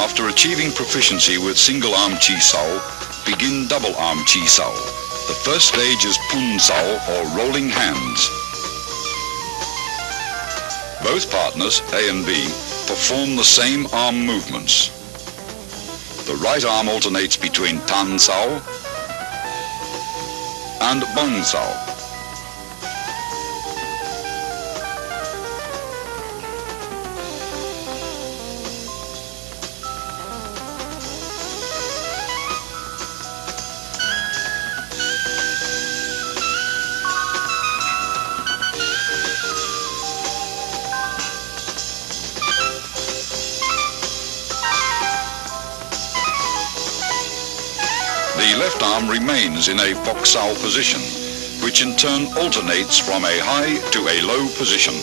After achieving proficiency with single arm chi sao, begin double arm chi sao. The first stage is pun sao, or rolling hands. Both partners, A and B, perform the same arm movements. The right arm alternates between tan sao and bong sao. The left arm remains in a fox sao position, which in turn alternates from a high to a low position.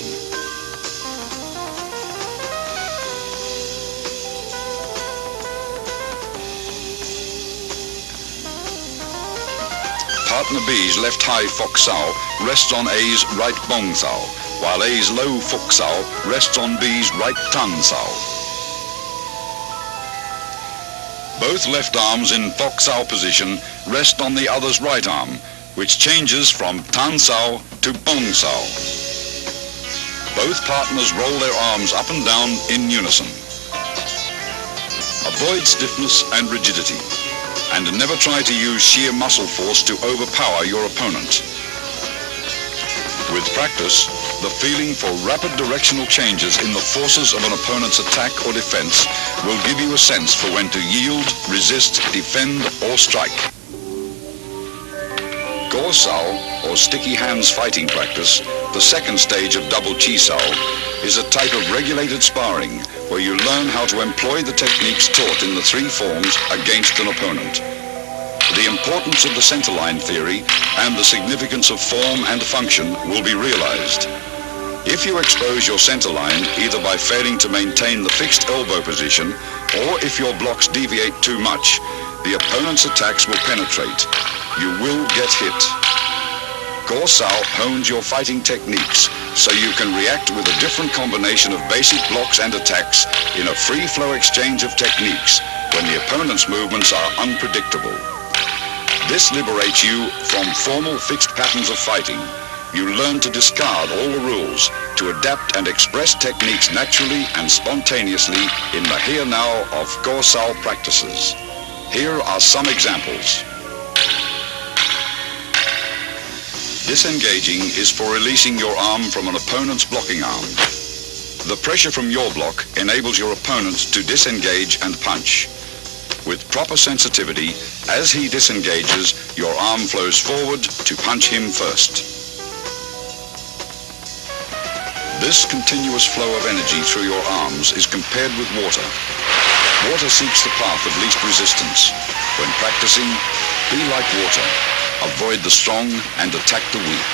Partner B's left high fox sao rests on A's right bong sao, while A's low fox sao rests on B's right tan sao. Both left arms in fox sao position rest on the other's right arm, which changes from tan sao to bong sao. Both partners roll their arms up and down in unison. Avoid stiffness and rigidity, and never try to use sheer muscle force to overpower your opponent. With practice, the feeling for rapid directional changes in the forces of an opponent's attack or defense will give you a sense for when to yield, resist, defend, or strike. Go sao, or sticky hands fighting practice, the second stage of double chi sao, is a type of regulated sparring where you learn how to employ the techniques taught in the three forms against an opponent. The importance of the centerline theory and the significance of form and function will be realized. If you expose your centerline either by failing to maintain the fixed elbow position or if your blocks deviate too much, the opponent's attacks will penetrate. You will get hit. Go sao hones your fighting techniques so you can react with a different combination of basic blocks and attacks in a free-flow exchange of techniques when the opponent's movements are unpredictable. This liberates you from formal fixed patterns of fighting. You learn to discard all the rules, to adapt and express techniques naturally and spontaneously in the here-now of Go sao practices. Here are some examples. Disengaging is for releasing your arm from an opponent's blocking arm. The pressure from your block enables your opponent to disengage and punch. With proper sensitivity, as he disengages, your arm flows forward to punch him first. This continuous flow of energy through your arms is compared with water. Water seeks the path of least resistance. When practicing, be like water. Avoid the strong and attack the weak.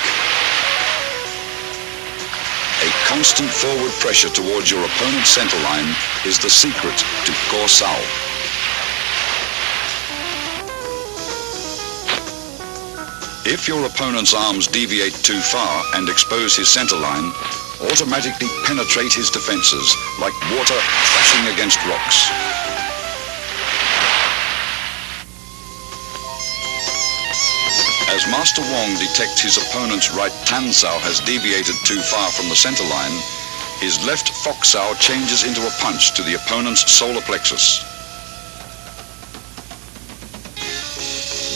A constant forward pressure towards your opponent's centerline is the secret to Go sao. If your opponent's arms deviate too far and expose his centerline, automatically penetrate his defenses like water thrashing against rocks. As Master Wong detects his opponent's right tan sao has deviated too far from the centerline, his left fox sao changes into a punch to the opponent's solar plexus.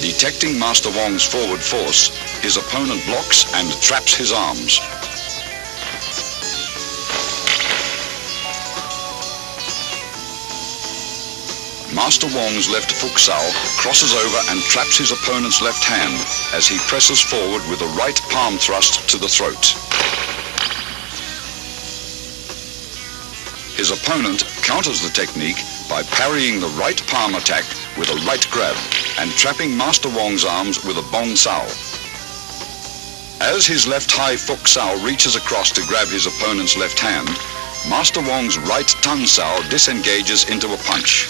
Detecting Master Wong's forward force, his opponent blocks and traps his arms. Master Wong's left foot sao crosses over and traps his opponent's left hand as he presses forward with a right palm thrust to the throat. His opponent counters the technique by parrying the right palm attack with a right grab and trapping Master Wong's arms with a bong sao. As his left high foot sao reaches across to grab his opponent's left hand, Master Wong's right tan sao disengages into a punch.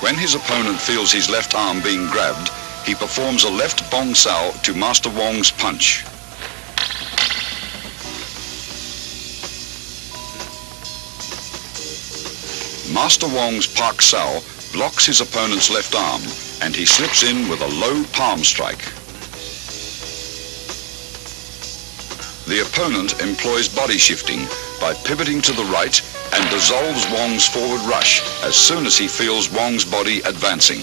When his opponent feels his left arm being grabbed, he performs a left bong sao to Master Wong's punch. Master Wong's Pak Sao blocks his opponent's left arm, and he slips in with a low palm strike. The opponent employs body shifting by pivoting to the right and dissolves Wong's forward rush as soon as he feels Wong's body advancing.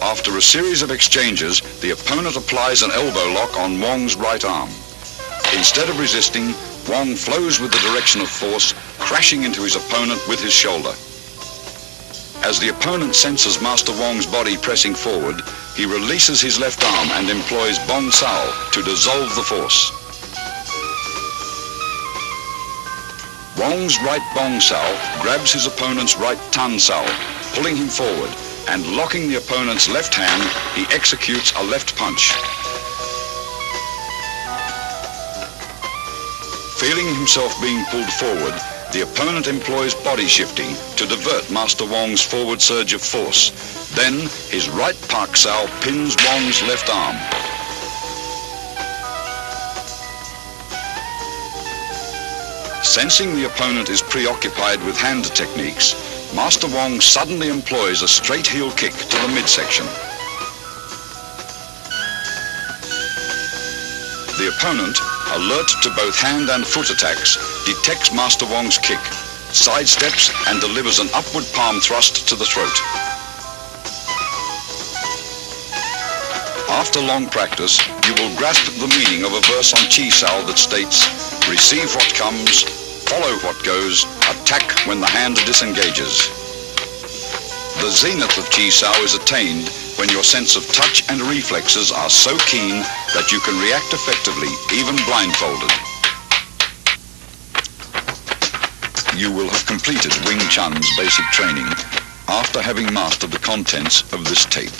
After a series of exchanges, the opponent applies an elbow lock on Wong's right arm. Instead of resisting, Wong flows with the direction of force, crashing into his opponent with his shoulder. As the opponent senses Master Wong's body pressing forward, he releases his left arm and employs Bong Sao to dissolve the force. Wong's right Bong Sao grabs his opponent's right Tan Sao, pulling him forward, and locking the opponent's left hand, he executes a left punch. Feeling himself being pulled forward, the opponent employs body shifting to divert Master Wong's forward surge of force. Then, his right Pak Sao pins Wong's left arm. Sensing the opponent is preoccupied with hand techniques, Master Wong suddenly employs a straight heel kick to the midsection. The opponent, alert to both hand and foot attacks, detects Master Wong's kick, sidesteps and delivers an upward palm thrust to the throat. After long practice, you will grasp the meaning of a verse on Chi Sao that states, "Receive what comes, follow what goes, attack when the hand disengages." The zenith of Chi Sao is attained when your sense of touch and reflexes are so keen that you can react effectively, even blindfolded. You will have completed Wing Chun's basic training after having mastered the contents of this tape.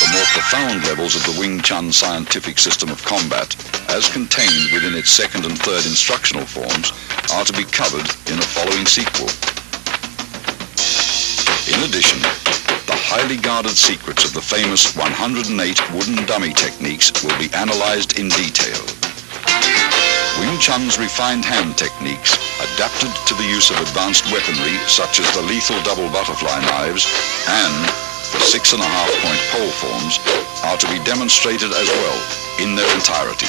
The more profound levels of the Wing Chun scientific system of combat, as contained within its second and third instructional forms, are to be covered in the following sequel. In addition, the highly guarded secrets of the famous 108 wooden dummy techniques will be analyzed in detail. Wing Chun's refined hand techniques, adapted to the use of advanced weaponry such as the lethal double butterfly knives and the 6.5-point pole forms, are to be demonstrated as well in their entirety.